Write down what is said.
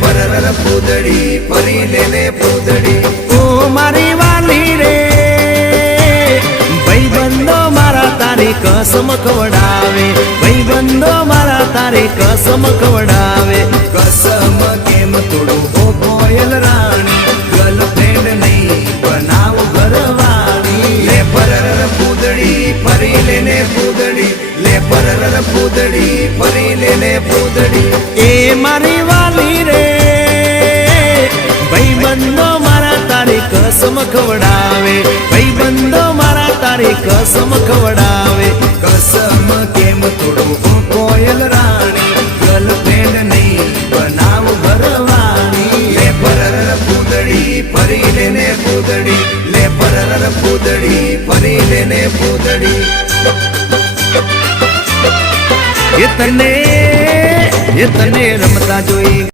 પરર પૂદડી પરી લેને પૂદડી ઓ મારી વાલી રે ભાઈબંધો મારા તારી કસમ ખવડાવે ભાઈબંધો મારા તારી કસમ ખવડાવે કસમ કેમ તોડું ઓ કોયલ રાણી ગર્લફ્રેન્ડ નહીં બનાવ ઘરવાળી લે પરર પૂદડી પરી લેને પૂદડી લે પરર પૂદડી પરી લેને પૂદડી એ મારી વાલી રે ભાઈબંધો મારા તારી કસમ ખવડાવે ભાઈબંધો મારા તારી કસમ ખવડાવે કસમ કેમ તોડું ઓ કોયલ રાણી ગર્લફ્રેન્ડ નહીં બનાવ ઘરવાળી લે પરર પૂદડી પરી લેને પૂદડી લે પરર પૂદડી પરી લેને પૂદડી એ તને રમતા જોઈ